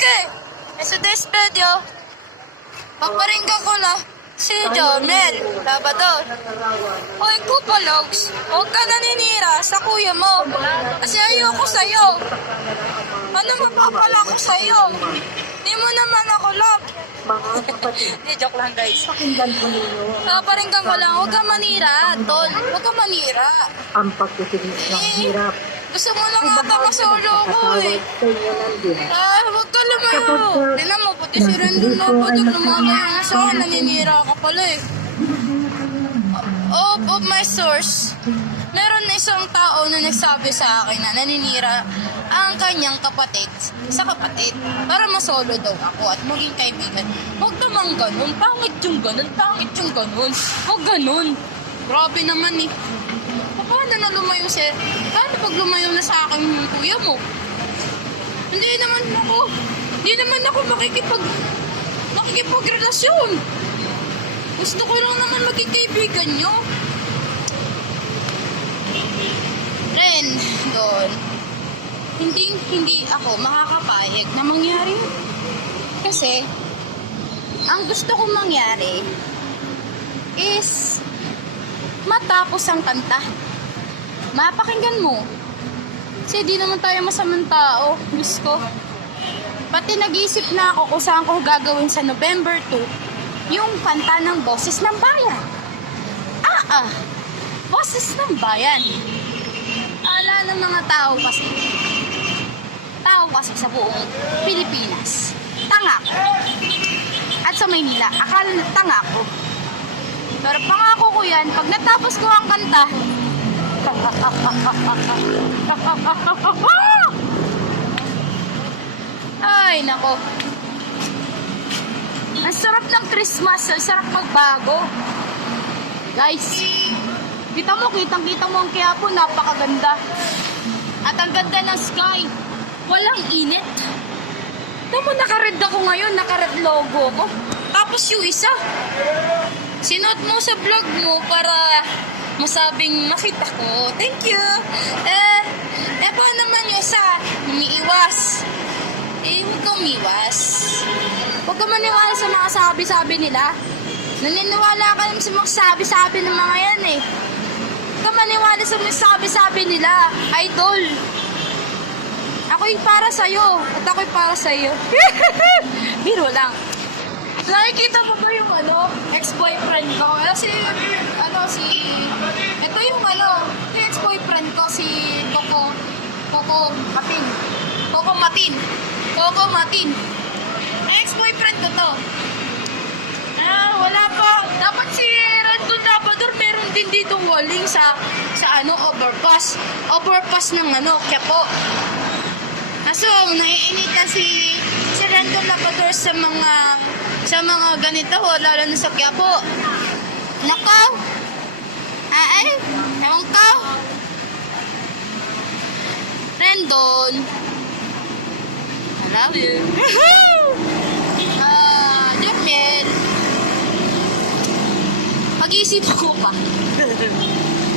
Okay, sa this video, paparinggan ko na si Jonel Labrador. Hoy, Kupalogs, huwag ka naninira sa kuya mo. Kasi ayoko sa'yo. Ano mapapala ko sa'yo? Di mo naman ako love. Hindi, joke lang guys. Pakinggan mo ninyo Paparinggan ko lang, huwag ka manira, tol. Huwag ka manira. ang pagtitinig ng hirap. Gusto mo lang ata masolo ko eh. Sa inyo nandun. Huwag ka lumayo. Tingnan mo, pati si Rendon Labrador lumalayo na sa akin. Naninira ka pala eh. Of my source, meron na isang tao na nagsabi sa akin na naninira ang kanyang kapatid sa kapatid para masolo daw ako at maging kaibigan. Huwag naman ganun. Pangit yung ganun. Pangit yung ganun. Huwag ganun. Grabe naman eh. Paano na lumayo siya? Paano pag lumayo na sa akin yung kuya mo? Hindi naman ako makikipagrelasyon. Gusto ko lang naman maging kaibigan nyo. Ren, doon. Hindi ako makakapayag na mangyari yun. Kasi, ang gusto kong mangyari is matapos ang kanta. Mapakinggan mo. Kasi di naman tayo masamang tao. Diyos ko. Pati nag-iisip na ako kung saan ko gagawin sa November 2 yung kanta ng Boses ng Bayan. Boses ng Bayan. Ala ng mga tao kasi sa buong Pilipinas. Tanga ko. At sa Maynila, akala na tanga ko. Pero pangako ko yan, pag natapos ko ang kanta, ay, nako. Ang sarap ng Christmas, ang sarap magbago. Guys, kitang-kita mo ang Quiapo, napakaganda. At ang ganda ng sky, walang init. Tama mo, naka-red ako ngayon, naka-red logo ko. Tapos yung isa, sinuot mo sa vlog mo para masabing makita ko. Thank you. Paano naman yung isa, umiiwas. Huwag ka umiwas. Huwag ka maniwala sa mga sabi-sabi nila. Naniniwala ka naman sa mga sabi-sabi ng mga yan eh. Huwag ka maniwala sa mga sabi-sabi nila. Idol. Ako'y para sa'yo. At ako'y para sa'yo. Biro lang. Nakikita mo ba yung ex-boyfriend ko? Ito yung ex-boyfriend ko, si Coco Matin. Ex-boyfriend ko to. Wala pa. Dapat si Rendon Labrador meron din ditong walling sa overpass. Overpass ng Quiapo. Kaso, naiinitan si Rendon Labrador sa mga ganito, lalo na sa Quiapo. Nakaw? Ewan ka? Rendon. I love you. Jermel. Pag-iisip ko pa.